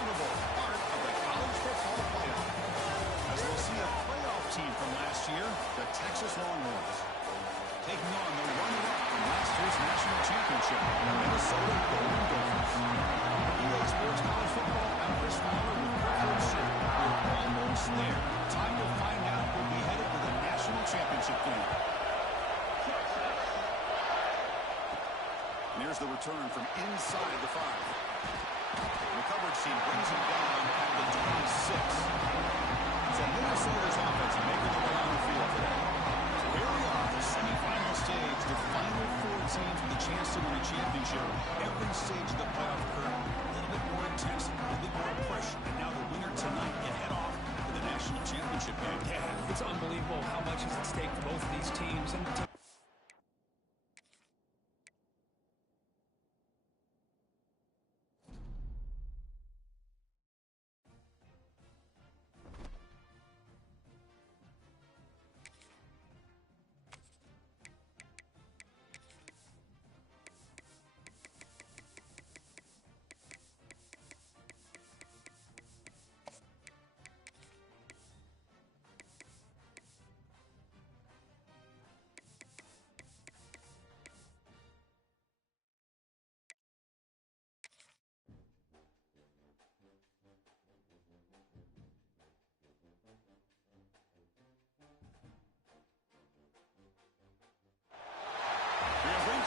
unforgettable part of the college football playoff. As we'll see a playoff team from last year, the Texas Longhorns, taking on the runner-up from last year's national championship, the Minnesota Golden Gophers. EA Sports College Football, I'm Chris Fowler with Kirkwood Shea. We're almost there. Time to find out who'll be headed to the national championship game. And here's the return from inside the 5. The coverage team brings him down at the 26. So Minnesota's offense making their way on the field today. So here we are, the semifinal stage, the final 4 teams with a chance to win a championship. Every stage of the playoff curve, a little bit more intense, a little bit more pressure. And now the winner tonight can head off to the national championship game. Yeah, it's unbelievable how much is at stake for both of these teams. And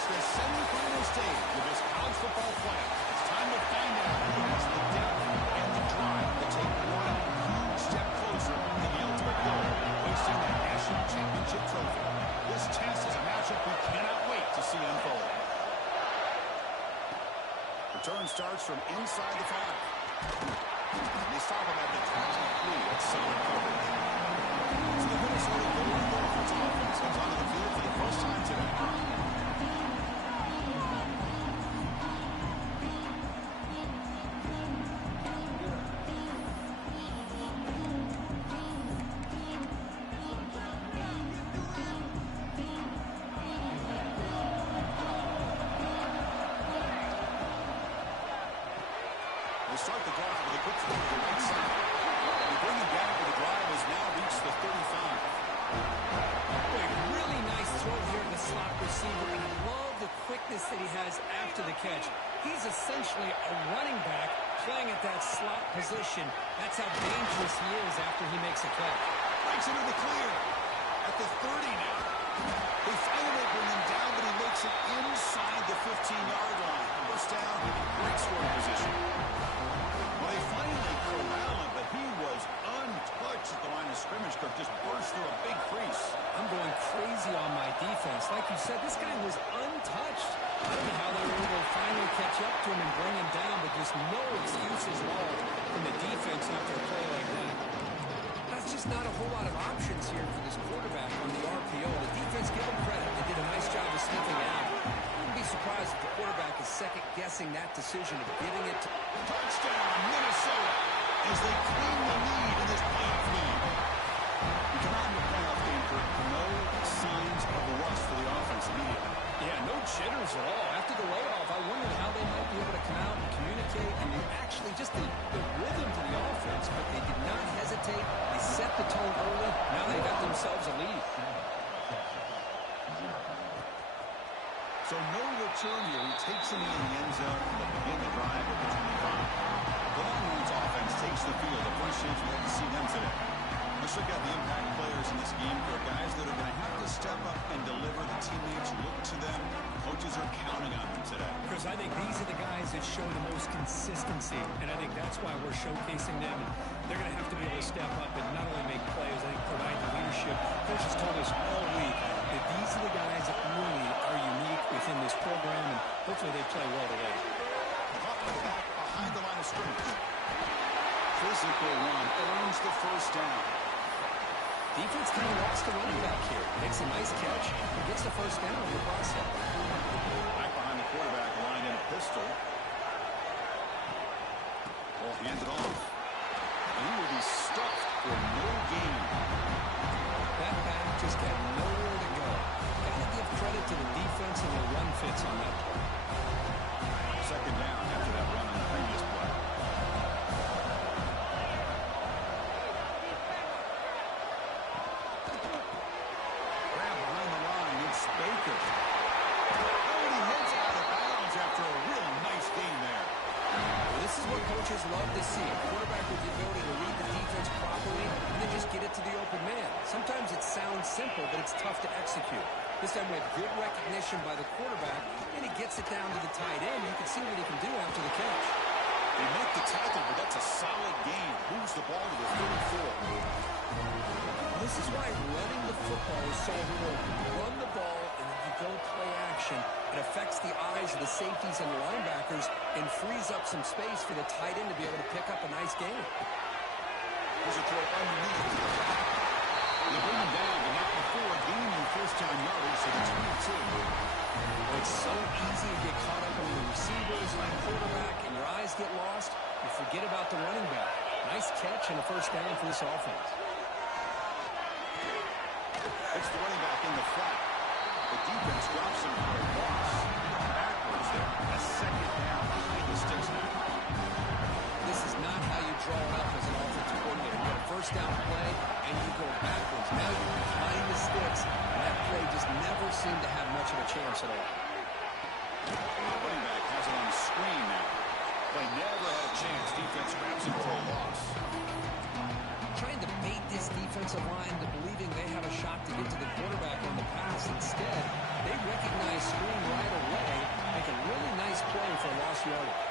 the semifinal stage of this college football playoff. It's time to find out who has the depth and the drive to take one huge step closer to the ultimate goal, hoisting that national championship trophy. This test is a matchup we cannot wait to see unfold. Return starts from inside the 5. They stop him at the 23. That's solid coverage. So the Minnesota Golden Gophers offense comes onto the field for the first time today. They start the drive with a quick throw to the right side. They bring him down to the drive has now reached the 35. a really nice throw here to the slot receiver, and I love the quickness that he has after the catch. He's essentially a running back playing at that slot position. That's how dangerous he is after he makes a catch. Breaks into the clear at the 30 now. They finally bring him down, but he makes it inside the 15-yard line. First down, great scoring position. Well, they finally corral him, but he was untouched at the line of scrimmage. Kirk just burst through a big crease. I'm going crazy on my defense. Like you said, this guy was untouched. I don't know how they were able to finally catch up to him and bring him down, but just no excuses at all from the defense after a play like that. That's just not a whole lot of options here for this quarterback on the RPO. The defense, give him credit. They did a nice job of sniffing it out. I wouldn't be surprised if the quarterback is second-guessing that decision of giving it to... Touchdown, Minnesota, as they claim the lead in this playoff game. We come out in the playoff game for no signs of rust for the offense immediately. Yeah, no jitters at all. After the layoff, I wondered how they might be able to come out and communicate and actually just the rhythm to the offense, but they did not hesitate. They set the tone early. Now they got themselves a lead. So no return here. He takes him in the end zone to begin the drive at the 25. The Longhorns offense takes the field. The first chance we have to see them today. Let's look at the impact players in this game. There are guys that are going to have to step up and deliver. The teammates look to them. Coaches are counting on them today. Chris, I think these are the guys that show the most consistency, and I think that's why we're showcasing them. They're going to have to be able to step up and not only make plays, I think provide the leadership. Coaches told us all week that these are the guys that really are unique within this program, and hopefully they play well today. Back behind the line of scrimmage. Physical run earns the first down. Defense kind of lost the running back here. Makes a nice catch and gets the first down in the process. Back behind the quarterback, line in a pistol. Will hand it off. And he will be stuffed for no gain. That back just had nowhere to go. Gotta give credit to the defense and the run fits on that play. Second down after that run on the previous play. to see a quarterback with the ability to read the defense properly and then just get it to the open man. Sometimes it sounds simple, but it's tough to execute. This time we have good recognition by the quarterback, and he gets it down to the tight end. You can see what he can do after the catch. They make the tackle, but that's a solid gain. Moves the ball to the 34. This is why running the football is so important. Run the ball, and then you go play action. It affects the eyes of the safeties and the linebackers and frees up some space for the tight end to be able to pick up a nice gain. Here's a throw underneath. They bring him down, but not before gaining first down yardage to the 22. It's so easy to get caught up on the receivers and the quarterback, and your eyes get lost. You forget about the running back. Nice catch and a first down for this offense. It's the running back in the flat. The defense drops him for a loss. Backwards there. A second down behind the sticks now. This is not how you draw it up as an offensive coordinator. You get a first down play, and you go backwards. Now you're behind the sticks, and that play just never seemed to have much of a chance at all. The running back has it on the screen now. Play never had a chance. Defense grabs him for a loss. Trying to bait this defensive line into believing they have a shot to get to the quarterback on the pass. Instead, they recognize screen right away, make a really nice play for a lost yardage.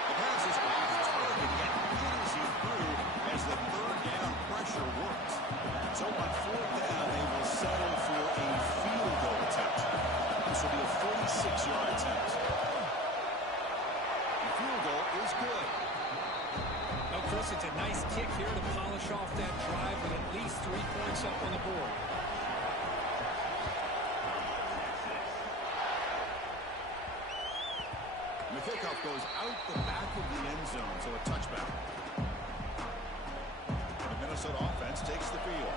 The pass is off target, yet feels he through as the third down pressure works. So on fourth down, they will settle for a field goal attempt. This will be a 46-yard attempt. The field goal is good. Now, Chris, it's a nice kick here to polish off that drive with at least 3 points up on the board. And the kickoff goes out the back of the end zone, so a touchback. The Minnesota offense takes the field.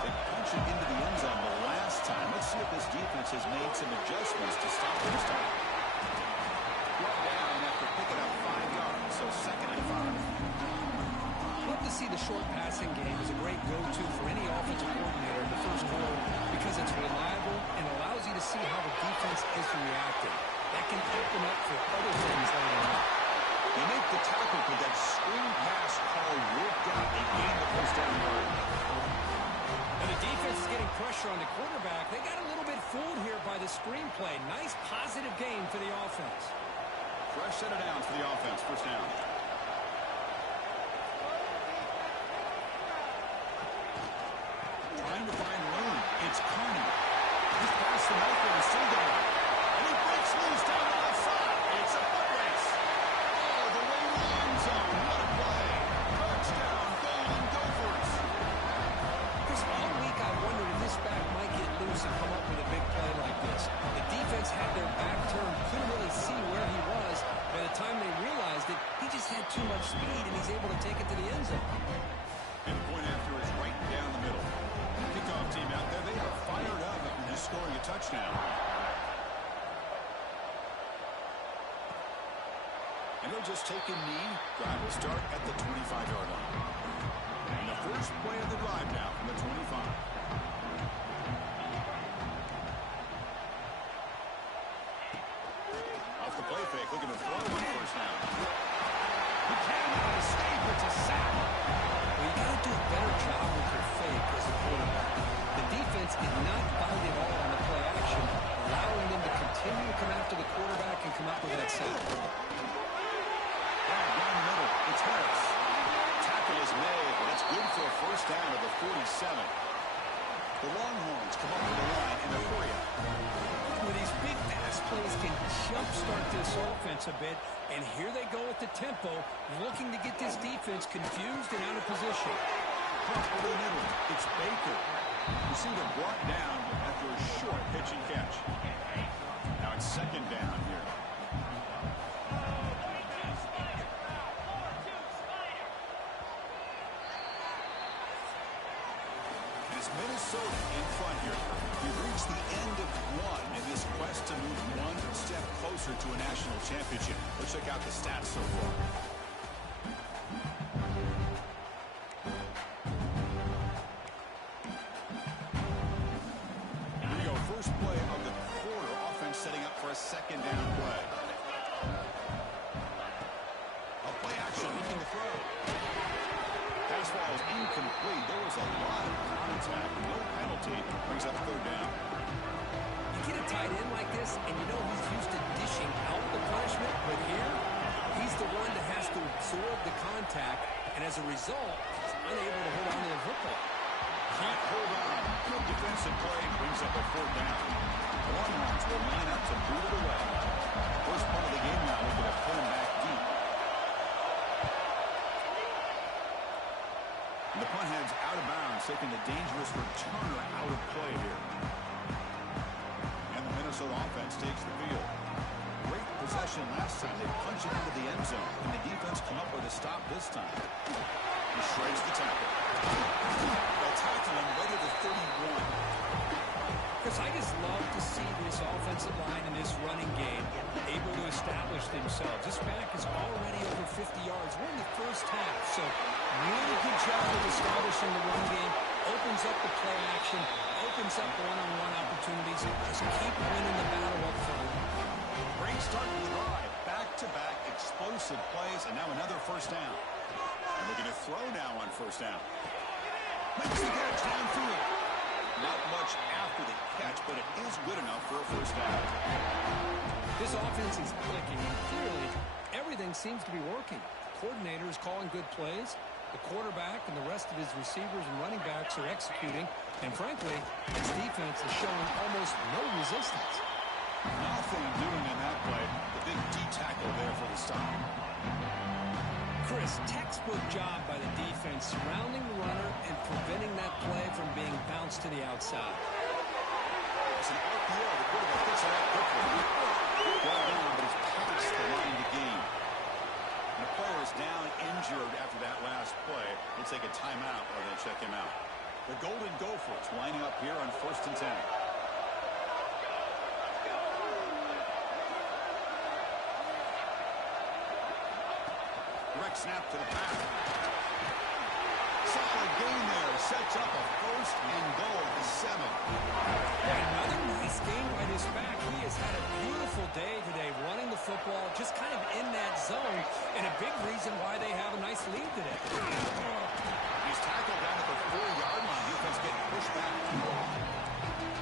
They punch it into the end zone the last time. Let's see if this defense has made some adjustments to stop this time. Brought down after picking up 5 yards, so second and 5. Love to see the short passing game as a great go-to for any offensive coordinator in the first quarter because it's reliable and allows you to see how the defense is reacting. That can open up for other things later on. They make the tackle, but that screen pass call worked out. They gain the first down yard. And the defense is getting pressure on the quarterback. They got a little bit fooled here by the screen play. Nice positive game for the offense. Fresh set of downs for the offense. First down. Trying to find room. It's Carney. He's past the marker and still going. And he breaks loose down the left side. It's a foot race. Oh, the way to the end zone. What a play. Touchdown, Golden Gophers. Chris, all week I wondered if this back might get loose and come up with a big play like this. The defense had their back turned, couldn't really see where he was. By the time they realized it, he just had too much speed, and he's able to take it to the end zone. And the point after is right down the middle. Kickoff team out there, they are fired up after just scoring a touchdown. And they'll just take a knee. Drive will start at the 25-yard line. And the first play of the drive now from the 25. Off the play fake, looking to throw one first down. He can't have a escape, it's a sack. Well, you got to do a better job with your fake as a quarterback. The defense did not bite at all on the play action, allowing them to continue to come after the quarterback and come up with that sack. Down the middle, it's Harris. Tackle is made, but that's good for a first down at the 47. The Longhorns come up to the line in a hurry up. Well, these big pass plays can jumpstart this offense a bit, and here they go at the tempo, looking to get this defense confused and out of position. Cross over the middle, it's Baker. Receiver brought down after a short pitch and catch. Now it's second down here. It's Minnesota in front here. We've reached the end of one in this quest to move one step closer to a national championship. Let's check out the stats so far. Here we go. First play of the quarter. Offense setting up for a second down play. A play action. Making the throw. Pass ball is incomplete. There was a lot of contact. No penalty. Brings up a third down. You get a tight end like this, and you know he's used to dishing out the punishment, but here, he's the one that has to absorb the contact, and as a result, he's unable to hold on to the football. Can't hold on. Good defensive play brings up a fourth down. The Longhorns will line up to boot it away. First part of the game now, looking to pull him back deep. And the punt heads out of bounds, taking the dangerous returner out of play here. And the Minnesota offense takes the field. Great possession last time. They punch it into the end zone, and the defense come up with a stop this time. He shreds the tackle. They'll tackle him right at the 31. Chris, I just love to see this offensive line in this running game able to establish themselves. This back is already over 50 yards. We're in the first half, so really good job of establishing the run game. Opens up the play action, opens up one-on-one opportunities. Just keep winning the battle up front. Great start to the drive. Back-to-back explosive plays, and now another first down. And looking to throw now on first down. Makes the catch downfield. Not much after the catch, but it is good enough for a first down. This offense is clicking, and clearly everything seems to be working. The coordinator is calling good plays. The quarterback and the rest of his receivers and running backs are executing. And frankly, his defense is showing almost no resistance. Nothing doing in that play. The big D tackle there for the stop. Chris, textbook job by the defense surrounding the runner and preventing that play from being bounced to the outside. It's an RPO. The quarterback picks it up quickly. Well down, but he's past the line to gain. And the player is down injured after that last play. We'll take a timeout or they'll check him out. The Golden Gophers lining up here on 1st and 10. Direct snap to the pass. Solid gain there. Sets up a 1st and goal at the 7. Another nice game by this back. He has had a beautiful day today running the football, just kind of in that zone, and a big reason why they have a nice lead today. He's tackled down at the 4-yard line. Defense getting pushed back.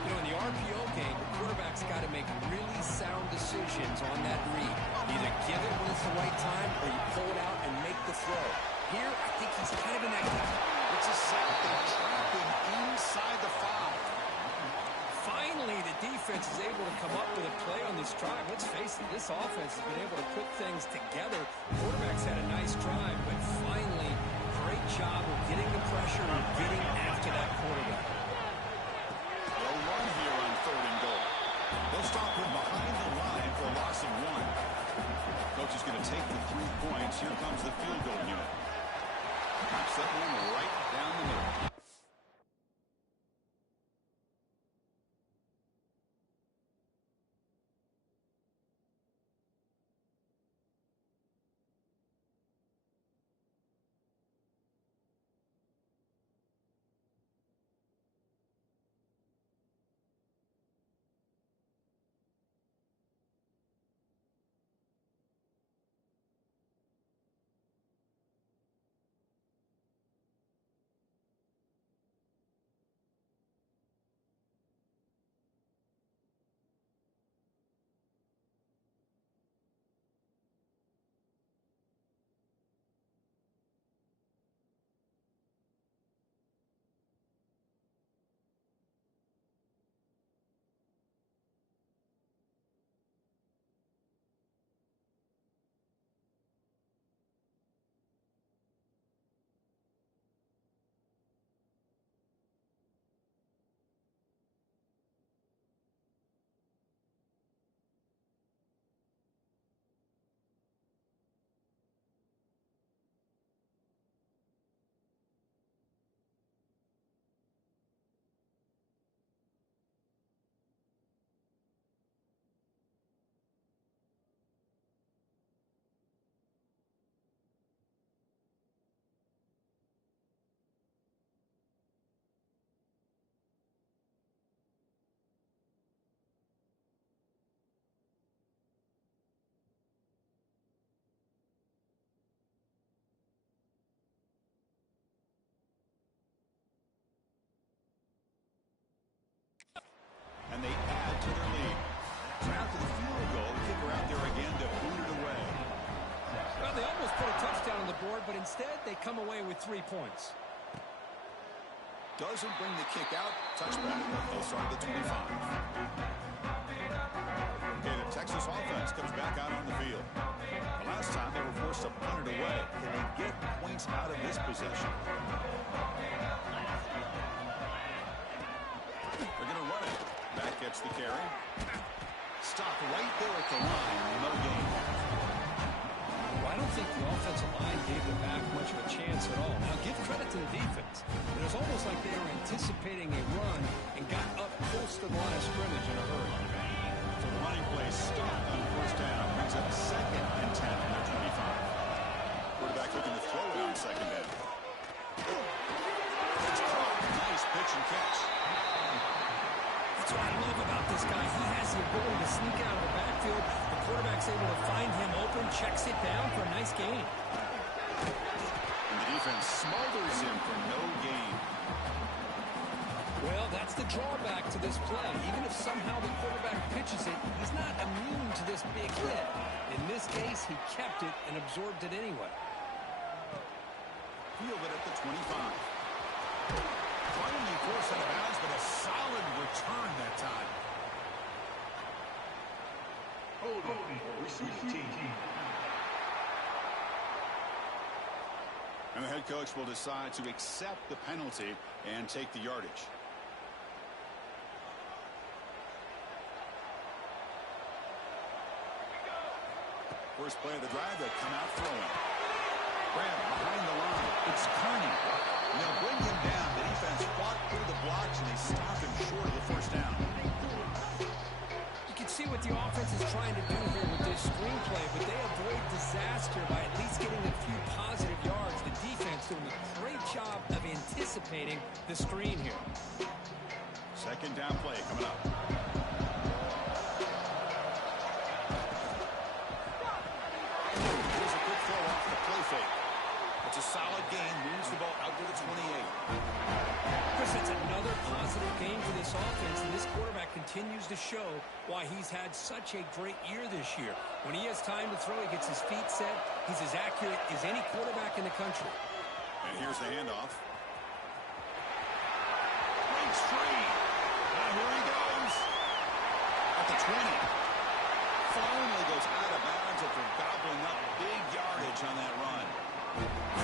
You know, in the RPO game, the quarterback's got to make really sound decisions on that read. Either give it when it's the right time, or you pull it out and make the throw. Here, I think he's kind of in that game. It's a sack. They trap him inside the 5. Finally, the defense is able to come up with a play on this drive. Let's face it, this offense has been able to put things together. The quarterback's had a nice drive, but finally, great job of getting the pressure and getting after that quarterback. They'll run here on 3rd and goal. They'll stop him behind the line for a loss of 1. Coach is going to take the 3 points. Here comes the field goal unit. Knocks that one right down the middle. and they add to their lead. So after the field goal, the kicker out there again to boot it away. Well, they almost put a touchdown on the board, but instead they come away with 3 points. Doesn't bring the kick out. Touchback. They'll start at the 25. Okay, the Texas offense comes back out on the field. The last time they were forced to punt it away. Can they get points out of this possession? They're going to run it. Back gets the carry. Stop right there at the line. No gain. Well, I don't think the offensive line gave the back much of a chance at all. Now, give credit to the defense. It was almost like they were anticipating a run and got up close to the line of scrimmage in a hurry. So the running play stopped on first down. Brings up 2nd and 10 from their 25. Quarterback looking to throw it on 2nd down. It's caught. Nice pitch and catch. That's what I love about this guy. He has the ability to sneak out of the backfield. The quarterback's able to find him open, checks it down for a nice gain. And the defense smothers him for no gain. Well, that's the drawback to this play. Even if somehow the quarterback pitches it, he's not immune to this big hit. In this case, he kept it and absorbed it anyway. Fielded at the 25. Finally forced out of bounds, but a solid return that time. And the head coach will decide to accept the penalty and take the yardage. First play of the drive, they come out throwing. Grab behind the line. It's Kearney. And they'll bring him down. The defense fought through the blocks, and they stop him short of the first down. You can see what the offense is trying to do here with this screenplay, but they avoid disaster by at least getting a few positive yards. The defense doing a great job of anticipating the screen here. 2nd down play coming up. Here's a quick throw off the play fake. It's a solid gain, moves the ball out to the 28. Chris, it's another positive game for this offense, and this quarterback continues to show why he's had such a great year this year. When he has time to throw, he gets his feet set. He's as accurate as any quarterback in the country. And here's the handoff. Breaks free. Now here he goes. At the 20. Finally goes out of bounds after gobbling up big yardage on that run.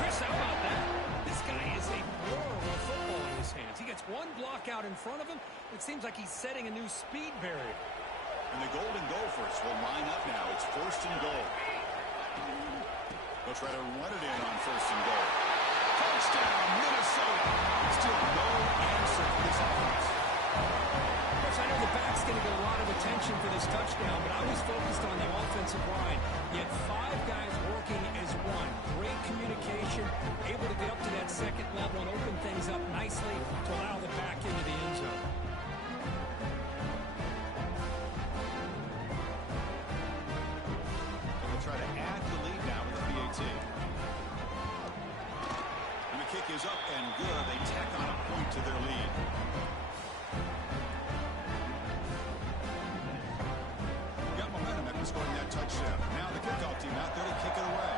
Chris, how about that? This guy is a blower with football in his hands. He gets one block out in front of him. It seems like he's setting a new speed barrier. And the Golden Gophers will line up now. It's 1st and goal. They'll try to run it in on 1st and goal. Touchdown, Minnesota. Still no answer for this offense. Chris, I know the back's going to get a lot of attention for this touchdown, but I was focused on the offensive line. You had 5 guys working as one. Great communication, able to get up to that 2nd level and open things up nicely to allow the back into the end zone. They'll try to add the lead now with the PAT. And the kick is up and good. They tack on a point to their lead. Got momentum after scoring that touchdown. Now the kickoff team out there to kick it away.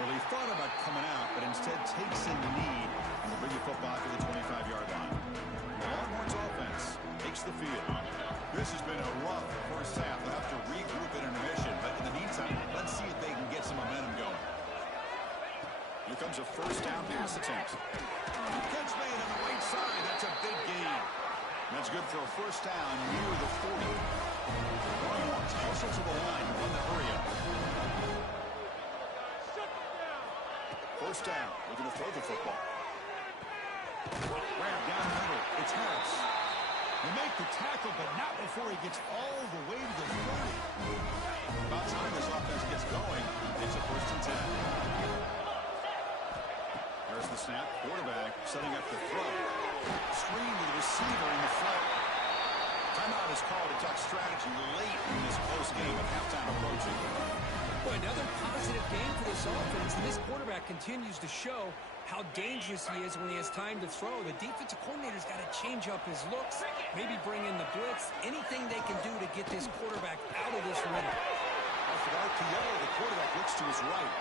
Well, he thought about coming out, but instead takes in the lead and will bring the football to the 25-yard line. The Longhorns offense takes the field. This has been a rough first half. They'll have to regroup at intermission, but in the meantime, let's see if they can get some momentum going. Here comes a 1st down pass attempt. Catch made on the right side. That's a big gain. That's good for a 1st down near the 40. Longhorns closer to the line to run the hurry up. 1st down, looking to throw the football. Grab down the middle. It's Harris. They make the tackle, but not before he gets all the way to the 30. About time this offense gets going. It's a 1st and 10. There's the snap. Quarterback setting up the throw. Screen to the receiver in the float. Timeout is called to talk strategy late in this close game with halftime approaching. Boy, another positive game for this offense, and this quarterback continues to show how dangerous he is when he has time to throw. The defensive coordinator's got to change up his looks, maybe bring in the blitz, anything they can do to get this quarterback out of this rhythm. Off the RPO, the quarterback looks to his right.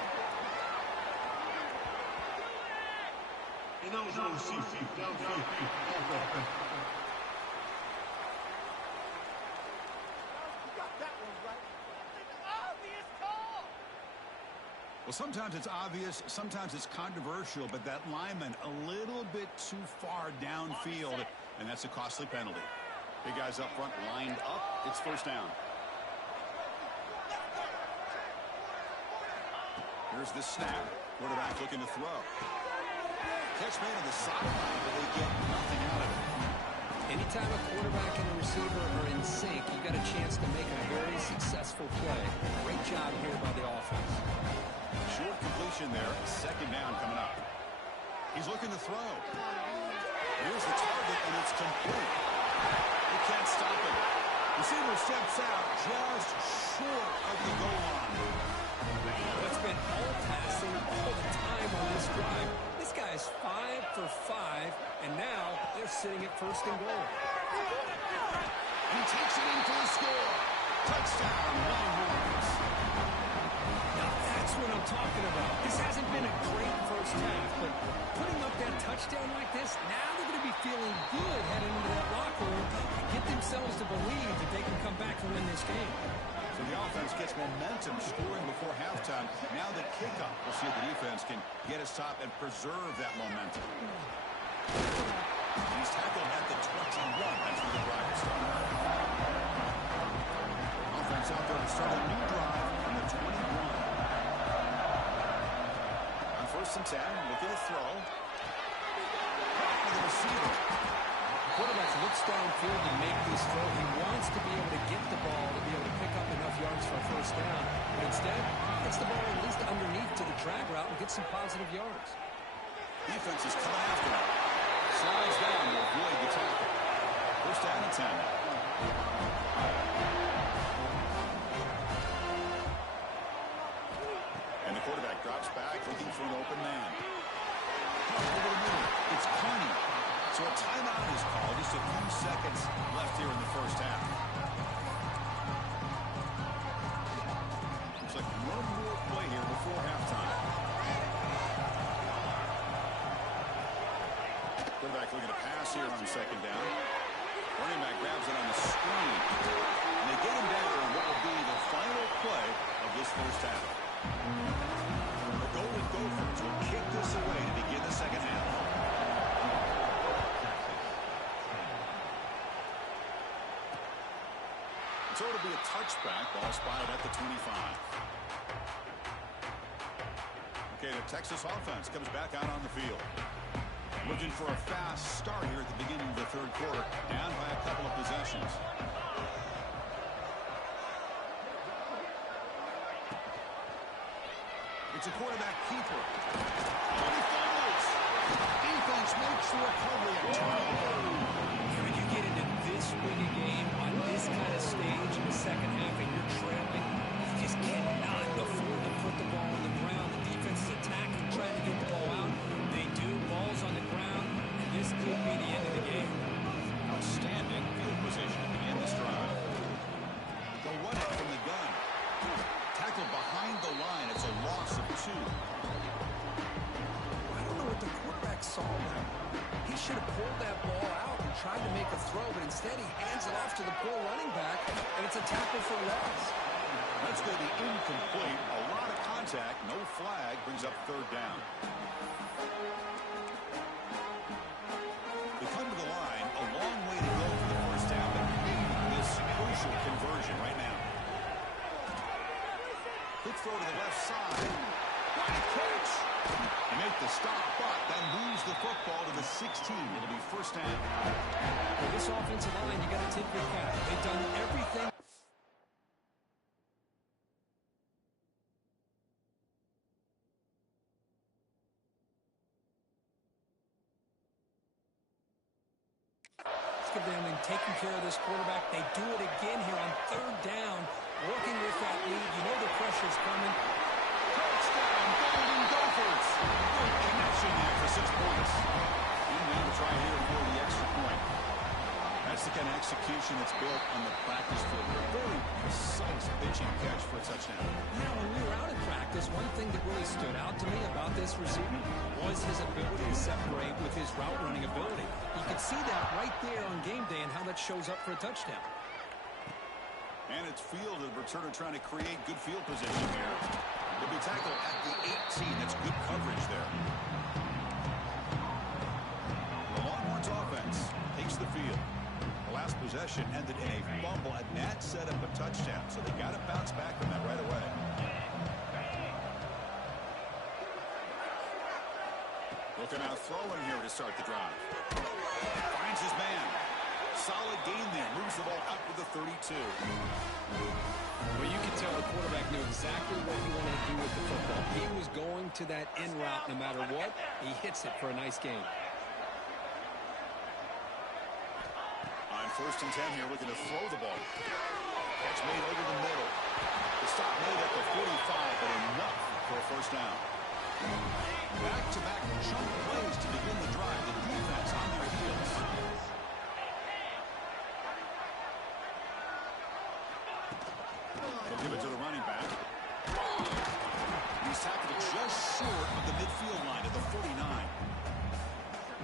And that was on the CC, downfield. Well, sometimes it's obvious, sometimes it's controversial, but that lineman a little bit too far downfield, and that's a costly penalty. Big guys up front lined up. It's first down. Here's the snap. Quarterback looking to throw. Catch made on the sideline, but they get nothing out of it. Anytime a quarterback and a receiver are in sync, you got a chance to make a very successful play. Great job here by the offense. Short completion there. Second down coming up. He's looking to throw. Here's the target, and it's complete. He can't stop it. Receiver steps out just short of the goal line. It's been all passing all the time on this drive. This guy's 5 for 5, and now they're sitting at first and goal. He takes it in for the score. Touchdown, Longhorns. Now that's what I'm talking about. This hasn't been a great first half, but putting up that touchdown like this, now they're going to be feeling good heading into that locker room and get themselves to believe that they can come back and win this game. So the offense gets momentum scoring before halftime. Now the kickoff. We'll see if the defense can get a stop and preserve that momentum. He's tackled at the 21. That's where the drive will start. Offense out there to start a new drive from the 21. On first and 10, looking to throw. The receiver. Quarterback looks downfield to make this throw. He wants to be able to get the ball to be able to pick up enough yards for a first down. But instead, gets the ball at least underneath to the drag route and gets some positive yards. Defense is coming after him. Slides down to avoid the tackle. First down and 10. And the quarterback drops back looking for an open man. Over the middle. It's Carney. So a timeout is called. Just a few seconds left here in the first half. Looks like one more play here before halftime. Quarterback looking to pass here on second down. Running back grabs it on the screen. And they get him down on what will be the final play of this first half. The Golden Gophers will kick this away to begin the second half. So it'll be a touchback. Ball spotted at the 25. Okay, the Texas offense comes back out on the field. Looking for a fast start here at the beginning of the third quarter. Down by a couple of possessions. It's a quarterback keeper. And he fumbles. Defense makes the recovery. A turnover. When you get into this big a game on this kind of stage in the second half and you're trailing, you just cannot afford to put the ball on the ground. The defense is attacking, trying to get the ball out. They do. Ball's on the ground, and this could be the end of the game. Outstanding field position to begin this drive. Go running from the gun. Tackle behind the line. It's a loss of 2. I don't know what the quarterback saw there. He should have pulled that ball out and tried to make a throw, but instead he hands it off to the poor running back, and it's a tackle for a loss. That's going to be incomplete. A lot of contact. No flag. Brings up third down. They come to the line. A long way to go for the first down, but need this crucial conversion right now. Quick throw to the left side. What a catch! They make the stop, but that moves the football to the 16. It'll be first down. For this offensive line, you got to tip your cap. They've done everything. Let's give them in taking care of this quarterback. They do it again here on third down, working with that lead. You know the pressure's coming. Touchdown, Golden Gophers. Good connection there for 6 points. And now to try here for the extra point. That's the kind of execution that's built on the practice field. A very precise pitching catch for a touchdown. Yeah, when we were out at practice, one thing that really stood out to me about this receiver was his ability to separate with his route running ability. You could see that right there on game day and how that shows up for a touchdown. And it's fielded. Returner trying to create good field position here. He'll be tackled at the 18. That's good coverage there. The Longhorns offense takes the field. The last possession ended in a fumble, and that set up a touchdown. So they got to bounce back from that right away. Looking out throwing here to start the drive. Finds his man. Solid gain there. Moves the ball out to the 32. Well, you can tell the quarterback knew exactly what he wanted to do with the football. He was going to that in route no matter what. He hits it for a nice gain. On 1st and 10 here, looking to throw the ball. Catch made over the middle. The stop made at the 45, but enough for a first down. Back-to-back chunk plays to begin the drive. The defense on their heels. They'll give it to the running back. He's tackled just short of the midfield line at the 49.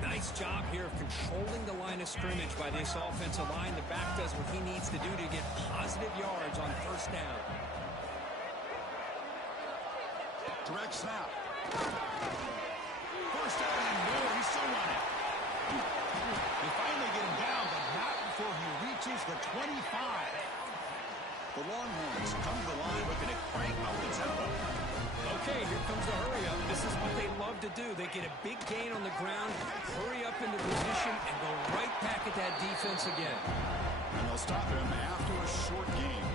Nice job here of controlling the line of scrimmage by this offensive line. The back does what he needs to do to get positive yards on 1st down. Direct snap. 1st down and more. He's still running. They finally get him down, but not before he reaches the 25. The Longhorns come to the line looking to crank up the tempo. Okay, here comes the hurry up. This is what they love to do. They get a big gain on the ground, hurry up into position, and go right back at that defense again. And they'll stop him after a short game.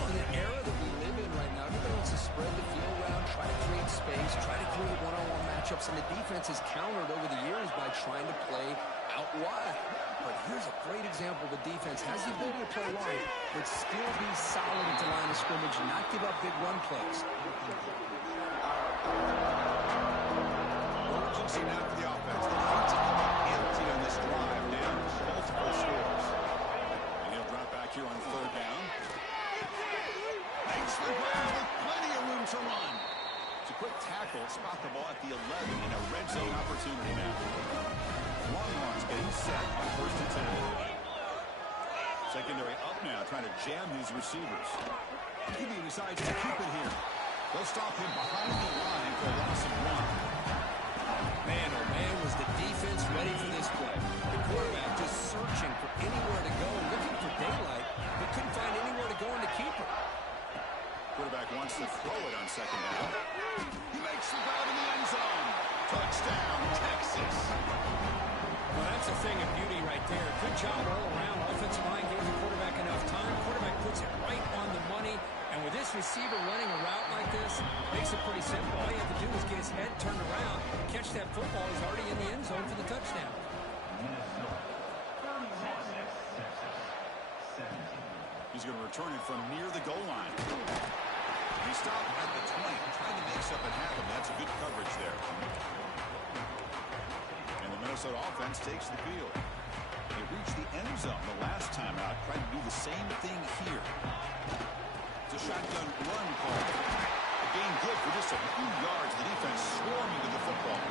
In the era that we live in right now, everybody wants to spread the field around, try to create space, try to create one-on-one matchups, and the defense has countered over the years by trying to play out wide. But here's a great example. The defense has the ability to play wide, but still be solid at the line of scrimmage and not give up big run plays. Urgency now for the offense. The lights are coming empty on this drive, down multiple scores. And he'll drop back here on 3rd down. Makes the ground with plenty of room to run. It's a quick tackle. Spot the ball at the 11 in a red zone opportunity now. Longhorns getting set on 1st and 10. Secondary up now, trying to jam these receivers. He decides to keep it here. They'll stop him behind the line for a loss of 1. Man, oh man, was the defense ready for this play. The quarterback just searching for anywhere to go, looking for daylight, but couldn't find anywhere to go in the keeper. Quarterback wants to throw it on 2nd down. He makes the grab in the end zone. Touchdown, Texas. Well, that's a thing of beauty right there. Good job all around. Offensive line gave the quarterback enough time. Quarterback puts it right on the money. And with this receiver running a route like this, makes it pretty simple. All you have to do is get his head turned around, catch that football. He's already in the end zone for the touchdown. He's going to return it from near the goal line. He stopped at the 20, trying to make something happen. That's a good coverage there. And the Minnesota offense takes the field. They reached the end zone the last time out, trying to do the same thing here. It's a shotgun run call. A gain good for just a few yards. The defense swarming to the football.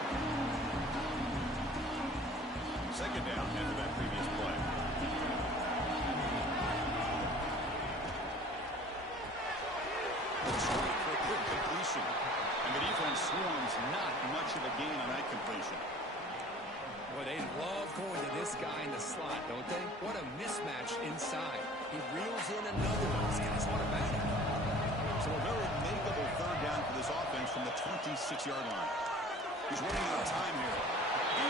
2nd down after that previous play. Straight for a quick completion. And the defense swarms, not much of a gain on that completion. Boy, they love going to this guy in the slot, don't they? What a mismatch inside. He reels in another one. This guy's automatic. So a very makeable 3rd down for this offense from the 26-yard line. He's running out of time here.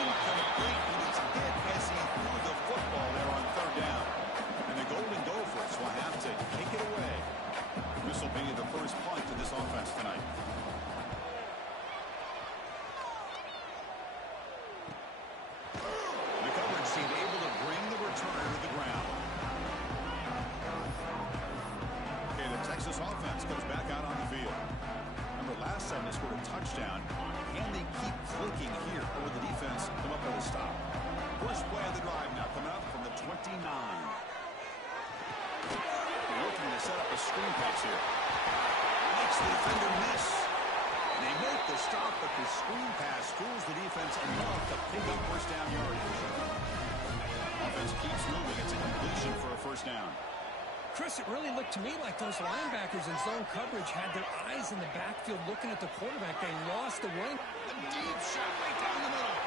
Incomplete, and it's hit as he threw the football there on 3rd down. And the Golden Gophers will have to take it away. This will be the first punt to this offense tonight. The coverage team able to bring the returner to the ground. Okay, the Texas offense comes back out on the field. defender miss. And they make the stop, but the screen pass fools the defense enough to pick up first down yardage. Offense keeps moving. It's a completion for a first down. Chris, it really looked to me like those linebackers in zone coverage had their eyes in the backfield looking at the quarterback. They lost the run. A deep shot right down the middle.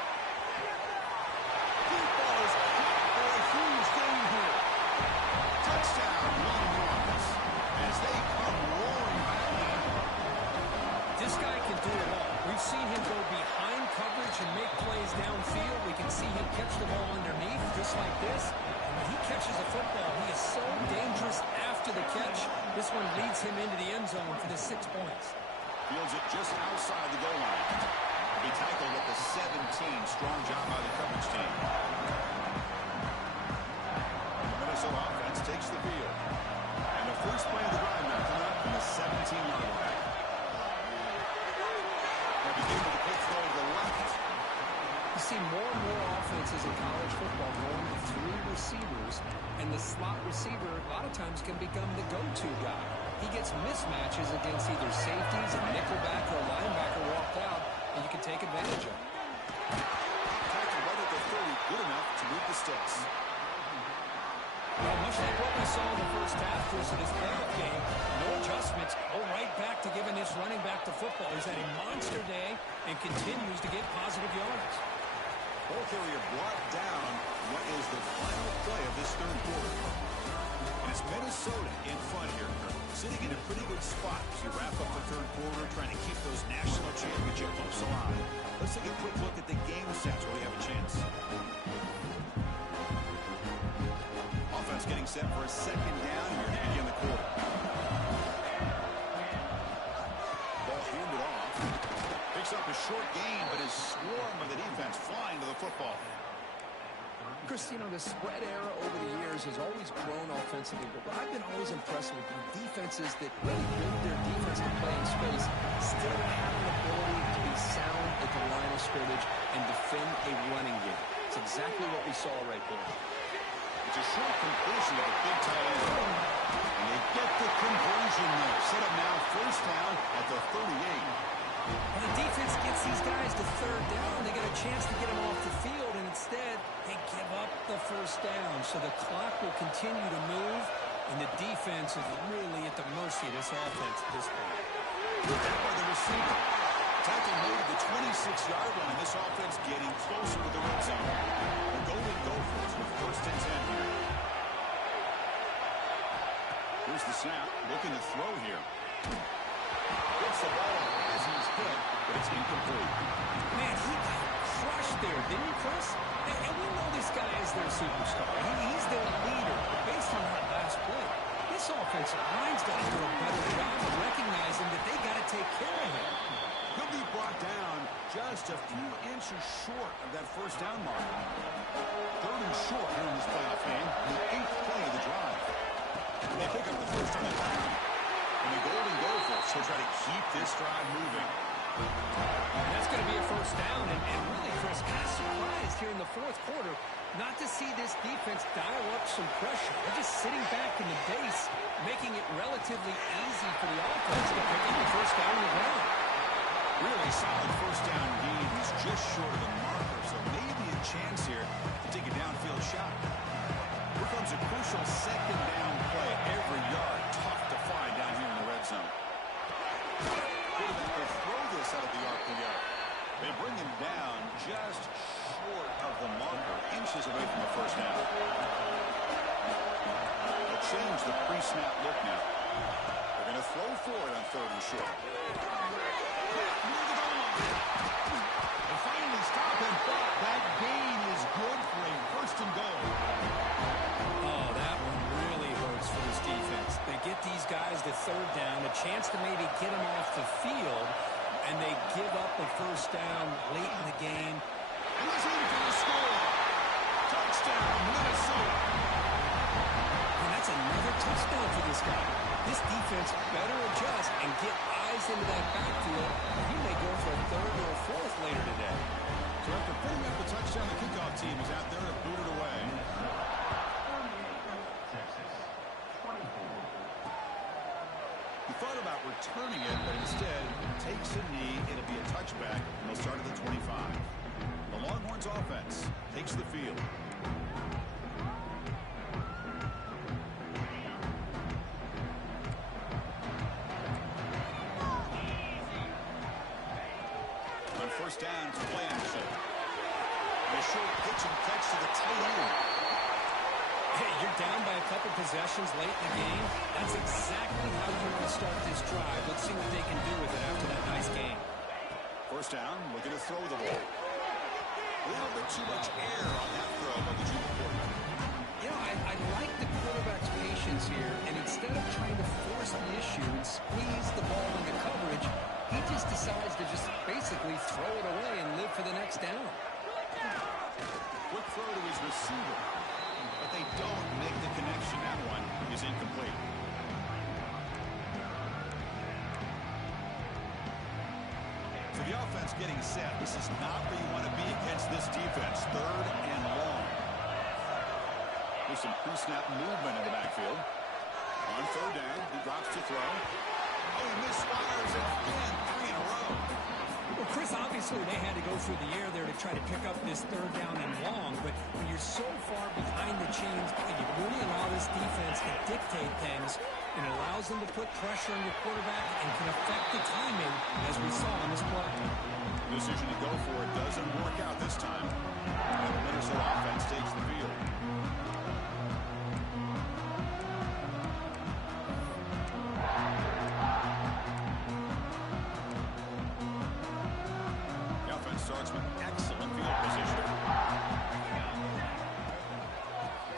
Deep ball is caught for a huge gain here. Touchdown, Long-Horns, as they come roaring back in. This guy can do it all. We've seen him go behind coverage and make plays downfield. We can see him catch the ball underneath, just like this. When he catches the football, he is so dangerous after the catch. This one leads him into the end zone for the 6 points. Fields it just outside the goal line. He tackled at the 17. Strong job by the coverage team. The Minnesota offense takes the field. And the first play of the drive now coming up from the 17-yard line. They begin with a quick throw to the left. You see more and more offenses in college football going to 3 receivers, and the slot receiver a lot of times can become the go-to guy. He gets mismatches against either safeties, a nickelback, or a linebacker walked out, and you can take advantage of it. Tackle right at the 30, good enough to move the sticks. Well, much like what we saw in the first half, Chris, of this playoff game, no adjustments, go right back to giving this running back to football. He's had a monster day and continues to get positive yards. Ball carrier brought down what is the final play of this third quarter. And it's Minnesota in front here, sitting in a pretty good spot as you wrap up the third quarter, trying to keep those national championship hopes alive. Let's take a quick look at the game stats where we have a chance. Offense getting set for a second down here to begin the quarter. Ball handed off. Picks up a short gain, but is swarmed by the defense flying to the football. Chris, you know, the spread era over the years has always grown offensively, but I've been always impressed with the defenses that really build their defense to play in space, still have an ability to be sound at the line of scrimmage and defend a running game. It's exactly what we saw right there. It's a short completion of a big tight end. And they get the conversion there. Set up now first down at the 38. When the defense gets these guys to third down, they get a chance to get them off the field, and instead they give up the first down. So the clock will continue to move, and the defense is really at the mercy of this offense at this point. Put that by the receiver. Tackle made at the 26-yard line. This offense getting closer to the red zone. The Golden Gophers with first and 10 here. Here's the snap. Looking to throw here. Gets the ball as he's hit, but it's incomplete. Man, he got crushed there, didn't he, Chris? And we know this guy is their superstar. He's their leader. But based on that last play, this offensive line's got to do a better job of recognizing that they got to take care of him. He'll be brought down just a few inches short of that first down mark. Third and short here in this playoff game, the 8th play of the drive. And they pick up the first on the down. And the Golden Gophers will try to keep this drive moving. And that's going to be a first down. And really, Chris, kind of surprised here in the fourth quarter not to see this defense dial up some pressure. They're just sitting back in the base, making it relatively easy for the offense to pick up the first down on the ground. Really solid first down gain. He's just short of the marker, so maybe a chance here to take a downfield shot. Here comes a crucial second down play. Every yard tough to find down here in the red zone. Quarterback will throw this out of the RPO. They bring him down just short of the marker, inches away from the first down. They'll change the pre-snap look now. They're going to throw for it on third and short. They finally stop him, but that gain is good for a first and goal. Oh, that one really hurts for this defense. They get these guys to third down, a chance to maybe get them off the field, and they give up a first down late in the game. And he's in for the score. Touchdown, Minnesota. And that's another touchdown for this guy. This defense better adjust and get eyes into that backfield, or he may go for a third or a fourth later today. So after putting up the touchdown, the kickoff team is out there to boot it away. You thought about returning it, but instead takes a knee. It'll be a touchback, and they'll start at the 25. The Longhorns offense takes the field. On first down, it's play action. And a short pitch and catch to the tight end. Hey, you're down by a couple possessions late in the game. That's exactly how you want to start this drive. Let's see what they can do with it after that nice game. First down, looking to throw the ball. A little bit too much air on that throw by the junior quarterback. You know, I like the quarterback's patience here, and instead of trying to force the issue and squeeze the ball into coverage, he just decides to just basically throw it away and live for the next down. Quick throw to his receiver, but they don't make the connection. That one is incomplete. So the offense getting set. This is not where you want to be against this defense. Third and long. There's some pre-snap movement in the backfield. On third down, he drops to throw. Oh, he misfires it again, 3 in a row. Well, Chris, obviously they had to go through the air there to try to pick up this third down and long, but when you're so far behind the chains, you really allow this defense to dictate things, and it allows them to put pressure on your quarterback and can affect the timing, as we saw in this play. The decision to go for it doesn't work out this time. And the Minnesota offense takes the field. Starts with excellent field position.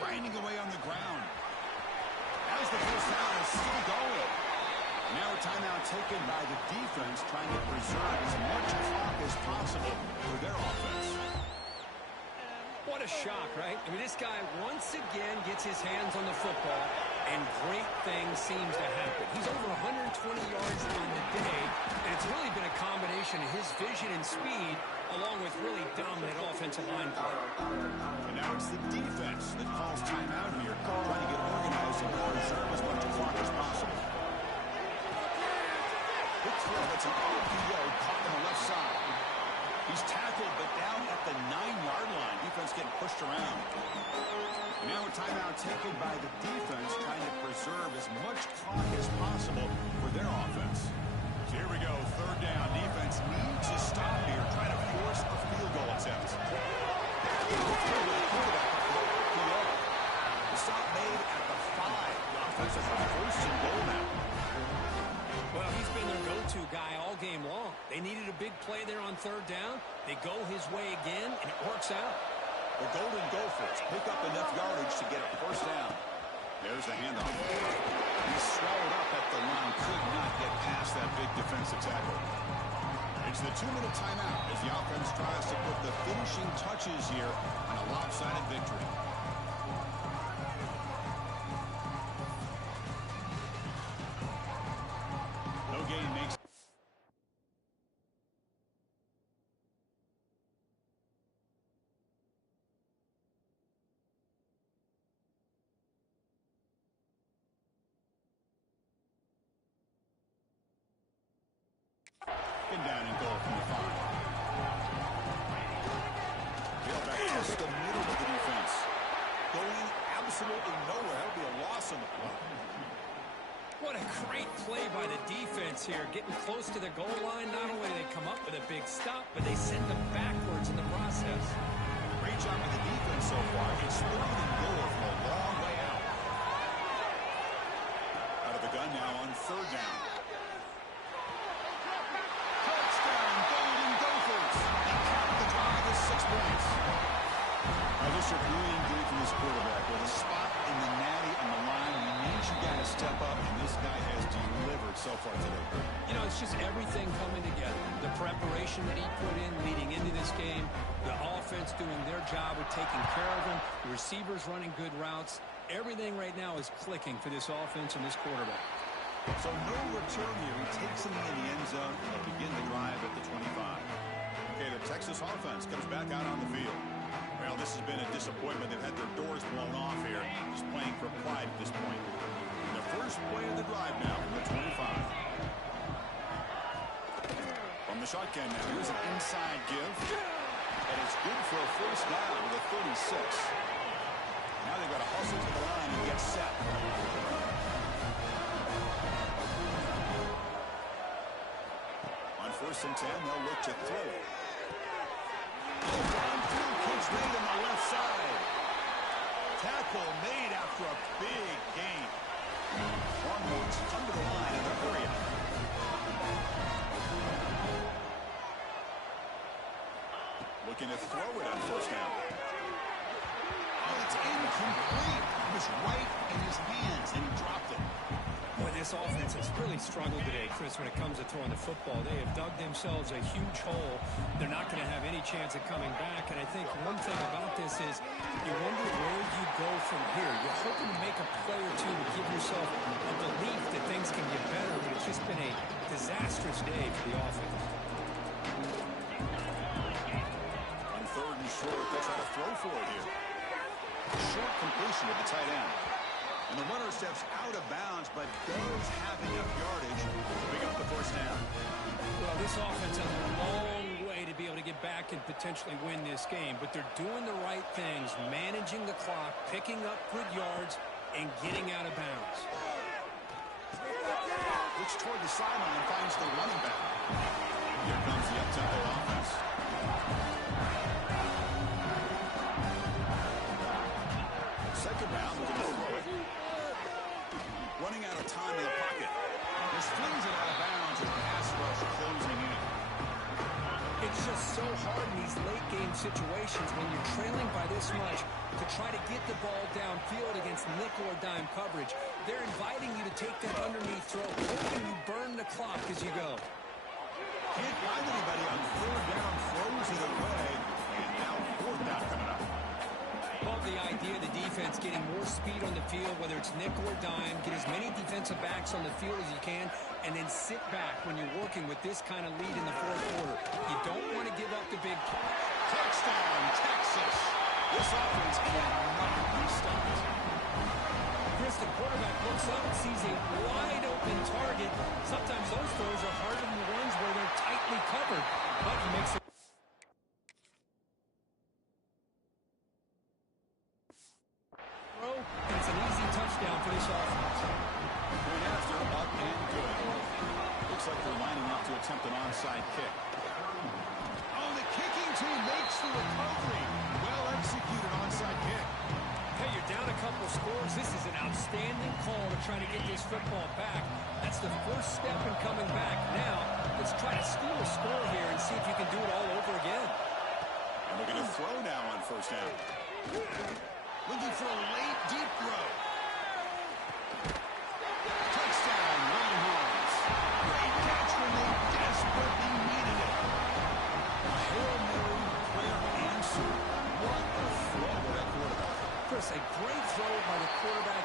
Grinding away on the ground. As the first down is still going. Now a timeout taken by the defense, trying to preserve as much clock as possible for their offense. What a shock, right? I mean, this guy once again gets his hands on the football, and great things seems to happen. He's over 120 yards on the day, and it's really been a combination of his vision and speed, along with really dominant offensive line play. And now it's the defense that calls timeout here, trying to get organized and preserve as much clock as possible. Big throw, that's an RPO caught on the left side. He's tackled, but down at the 9-yard line. Defense getting pushed around. And now a timeout taken by the defense, trying to preserve as much clock as possible for their offense. So here we go, third down. Defense needs to stop here, trying to force a field goal attempt. The stop made at the 5. The offense has a first and goal now. Well, he's been their go-to guy all game long. They needed a big play there on third down. They go his way again, and it works out. The Golden Gophers pick up enough yardage to get a first down. There's the handoff. He's swallowed up at the line. Could not get past that big defensive tackle. It's the 2-minute timeout as the offense tries to put the finishing touches here on a lopsided victory. No gain makes. And down and goal from the 5. Tailback across the middle of the defense. Going absolutely nowhere. That'll be a loss on the play. What a great play by the defense here. Getting close to the goal line, not only do they come up with a big stop, but they send them backwards in the process. Great job by the defense so far. It's 3rd and goal from a long way out. Out of the gun now on third down. Touchdown, Golden Gophers. They cap the drive with 6 points. Now this should really do from this quarterback. With a spot in the natty on the line, you need you got to step up, and this guy has delivered so far today. You know, it's just everything coming together. The preparation that he put in leading into this game, the offense doing their job of taking care of him, the receivers running good routes. Everything right now is clicking for this offense and this quarterback. So no return here. He takes him in the end zone, and they'll begin the drive at the 25. Okay, the Texas offense comes back out on the field. Well, this has been a disappointment. They've had their doors blown off here, just playing for pride at this point. The first play of the drive now from the 25. the shotgun now. Here's an inside give. And it's good for a first down with a 36. Now they've got to hustle to the line and get set. On 1st and 10, they'll look to throw it. Downfield pitch made on the left side. Tackle made after a big gain. Longhorns come to the line in a hurry. Looking to throw it on 1st down. Oh, it's incomplete. It was right in his hands, and he dropped it. Boy, this offense has really struggled today, Chris, when it comes to throwing the football. They have dug themselves a huge hole. They're not going to have any chance of coming back. And I think one thing about this is you wonder where you go from here. You're hoping to make a play or two to give yourself a belief that things can get better, but it's just been a disastrous day for the offense. On 3rd and short, they'll try to throw for it here. Short completion to the tight end. And the runner steps out of bounds, but does have enough yardage to pick up the 1st down. Well, this offense has a long way to be able to get back and potentially win this game, but they're doing the right things, managing the clock, picking up good yards, and getting out of bounds. Looks toward the sideline and finds the running back. Here comes the up-tempo offense. Second round, we're going to throw it. Running out of time in the pocket. This flings it out of bounds and pass rush closing in. It's just so hard in these late-game situations when you're trailing by this much to try to get the ball downfield against nickel or dime coverage. They're inviting you to take that underneath throw, hoping you burn the clock as you go. Can't find anybody on 3rd down, throws it away, and now 4th down coming up. Love the idea of the defense getting more speed on the field, whether it's nickel or dime, get as many defensive backs on the field as you can, and then sit back when you're working with this kind of lead in the 4th quarter. You don't want to give up the big play. Touchdown, Texas. This offense cannot be stopped. Chris, the quarterback looks up and sees a wide-open target. Sometimes those throws are harder than the ones where they're tightly covered, but he makes it. And it's an easy touchdown for this offense. Point after, up and good. Looks like they're lining up to attempt an onside kick. Oh, the kicking team makes the recovery. Well executed onside kick. Hey, you're down a couple scores. This is an outstanding call to try to get this football back. That's the first step in coming back. Now, let's try to steal a score here and see if you can do it all over again. And we're going to throw now on 1st down. Looking for a late, deep throw. Touchdown, Longhorns. Great catch when they desperately needed it. A Hail Mary prayer answer. What a throw by that quarterback. Chris, a great throw by the quarterback.